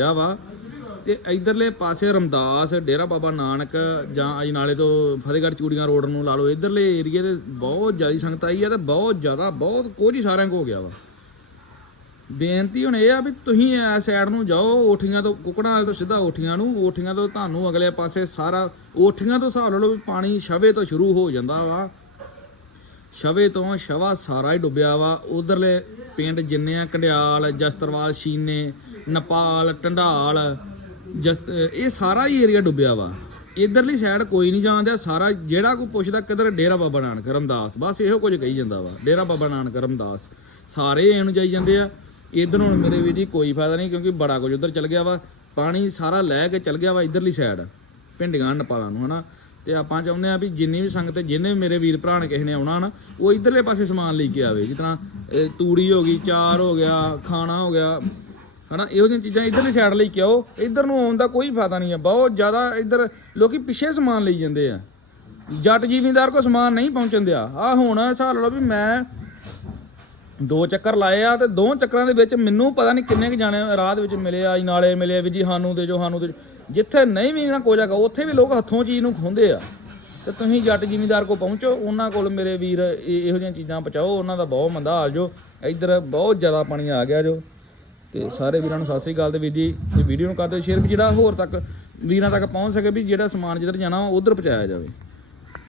ਆ ਵਾ। ਤੇ ਇਧਰਲੇ ਪਾਸੇ ਰਮਦਾਸ, ਡੇਰਾ ਬਾਬਾ ਨਾਨਕ ਜਾਂ ਅਜਨਾਲੇ ਤੋਂ ਫਤਿਹਗੜ੍ਹ ਚੂੜੀਆਂ ਰੋਡ ਨੂੰ ਲਾ ਲਓ, ਇਧਰਲੇ ਏਰੀਏ ਦੇ ਬਹੁਤ ਜ਼ਿਆਦਾ ਸੰਗਤ ਆਈ ਆ ਤੇ ਬਹੁਤ ਜ਼ਿਆਦਾ, ਬਹੁਤ ਕੁਝ ਹੀ ਸਾਰਿਆਂ ਕੋ ਹੋ ਗਿਆ ਵਾ। ਬੇਨਤੀ ਹੁਣ ਇਹ ਆ ਵੀ ਤੁਸੀਂ ਐ ਸਾਈਡ ਨੂੰ ਜਾਓ ਓਠੀਆਂ ਤੋਂ ਕੁਕੜਾਂ ਵਾਲੇ ਤੋਂ ਸਿੱਧਾ ਓਠੀਆਂ ਨੂੰ ਓਠੀਆਂ ਤੋਂ ਤੁਹਾਨੂੰ ਅਗਲੇ ਪਾਸੇ ਸਾਰਾ ਓਠੀਆਂ ਤੋਂ ਹਿਸਾਬ ਲਾ ਲਓ ਵੀ ਪਾਣੀ ਛਵੇ ਤੋਂ ਸ਼ੁਰੂ ਹੋ ਜਾਂਦਾ ਵਾ। ਸ਼ਵੇ ਤੋਂ ਸ਼ਵਾ ਸਾਰਾ ਹੀ ਡੁੱਬਿਆ ਵਾ। ਉਧਰਲੇ ਪਿੰਡ ਜਿੰਨੇ ਆ, ਕੰਡਿਆਲ, ਜਸਤਰਵਾਲ, ਸ਼ੀਨੇ, ਨੇਪਾਲ ਟੰਡਾਲ ਜਸ- ਇਹ ਸਾਰਾ ਹੀ ਏਰੀਆ ਡੁੱਬਿਆ ਵਾ। ਇਧਰਲੀ ਸਾਈਡ ਕੋਈ ਨਹੀਂ ਜਾਣਦਾ, ਸਾਰਾ ਜਿਹੜਾ ਕੋਈ ਪੁੱਛਦਾ ਕਿਧਰ, ਡੇਰਾ ਬਾਬਾ ਨਾਨਕ ਰਮਦਾਸ। ਬਸ ਇਹੋ ਕੁਝ ਕਹੀ ਜਾਂਦਾ ਵਾ, ਡੇਰਾ ਬਾਬਾ ਨਾਨਕ ਰਮਦਾਸ। ਸਾਰੇ ਇਹਨੂੰ ਜਾਈ ਜਾਂਦੇ ਆ। ਇਧਰ ਹੁਣ ਮੇਰੇ ਵੀਰ ਜੀ ਕੋਈ ਫਾਇਦਾ ਨਹੀਂ, ਕਿਉਂਕਿ ਬੜਾ ਕੁਝ ਉਧਰ ਚਲ ਗਿਆ ਵਾ। ਪਾਣੀ ਸਾਰਾ ਲੈ ਕੇ ਚਲ ਗਿਆ ਵਾ ਇਧਰਲੀ ਸਾਈਡ ਪਿੰਡੀਆਂ, ਨੇਪਾਲਾਂ ਨੂੰ, ਹਨਾ। ਤੇ ਆਪਾਂ ਚਾਹੁੰਦੇ ਆ ਵੀ ਜਿੰਨੀ ਵੀ ਸੰਗਤ, ਜਿੰਨੇ ਵੀ ਮੇਰੇ ਵੀਰ ਭਰਾ ਨੇ ਕਿਸੇ ਨੇ ਆਉਣਾ ਨਾ, ਉਹ ਇਧਰਲੇ ਪਾਸੇ ਸਮਾਨ ਲੈ ਕੇ ਆਵੇ। ਜਿਸ ਤਰ੍ਹਾਂ ਤੂੜੀ ਹੋ ਗਈ, ਚਾਰ ਹੋ ਗਿਆ, ਖਾਣਾ ਹੋ ਗਿਆ, ਹਨਾ, ਇਹੋ ਜਿਹੀਆਂ ਚੀਜ਼ਾਂ ਇਧਰਲੀ ਸਾਈਡ ਲਈ ਕੇ ਆਓ ਇਧਰ ਨੂੰ ਆਉਣ ਦਾ ਕੋਈ ਫਾਇਦਾ ਨਹੀਂ ਹੈ ਬਹੁਤ ਜ਼ਿਆਦਾ ਇਧਰ ਲੋਕੀ ਪਿੱਛੇ ਸਮਾਨ ਲਈ ਜਾਂਦੇ ਆ। ਜੱਟ ਜ਼ਿਮੀਂਦਾਰ ਕੋ ਸਮਾਨ ਨਹੀਂ ਪਹੁੰਚਣ ਦਿਆ। ਆ ਹੁਣ ਹਿਸਾਬ ਲਓ ਵੀ ਮੈਂ ਦੋ ਚੱਕਰ ਲਾਏ ਆ ਤੇ ਦੋ ਚੱਕਰਾਂ ਦੇ ਵਿੱਚ ਮੈਨੂੰ ਪਤਾ ਨਹੀਂ ਕਿੰਨੇ ਕੁ ਜਾਣੇ ਰਾਹ ਦੇ ਵਿੱਚ ਮਿਲੇ ਆ ਨਾਲੇ ਮਿਲੇ ਵੀ ਜੀ ਸਾਨੂੰ ਦੇ ਜੋ, ਸਾਨੂੰ ਦੇ ਜਿੱਥੇ ਨਹੀਂ ਵੀ ਨਾ ਕੋਈ ਜਗ੍ਹਾ ਉੱਥੇ ਵੀ ਲੋਕ ਹੱਥੋਂ ਚੀਜ਼ ਨੂੰ ਖੁੰਦੇ ਆ। ਤੇ ਤੁਸੀਂ ਜੱਟ ਜ਼ਿਮੀਂਦਾਰ ਕੋ ਪਹੁੰਚੋ, ਉਹਨਾਂ ਕੋਲ ਮੇਰੇ ਵੀਰ, ਇਹ- ਇਹੋ ਜਿਹੀਆਂ ਚੀਜ਼ਾਂ ਪਹੁੰਚਾਓ, ਉਹਨਾਂ ਦਾ ਬਹੁਤ ਮੰਦਾ ਹਾਲ ਜੋ। ਇੱਧਰ ਬਹੁਤ ਜ਼ਿਆਦਾ ਪਾਣੀ ਆ ਗਿਆ ਜੋ। ਤੇ ਸਾਰੇ ਵੀਰਾਂ ਨੂੰ ਸਤਿ ਸ੍ਰੀ ਅਕਾਲ ਤੇ ਵੀਰ ਜੀ ਇਹ ਵੀਡੀਓ ਨੂੰ ਕਰ ਦਿਓ ਸ਼ੇਅਰ ਵੀ ਜਿਹੜਾ ਹੋਰ ਤੱਕ ਵੀਰਾਂ ਤੱਕ ਪਹੁੰਚ ਸਕੇ ਵੀ ਜਿਹੜਾ ਸਮਾਨ ਜਿੱਧਰ ਜਾਣਾ ਉਧਰ ਪਹੁੰਚਾਇਆ ਜਾਵੇ।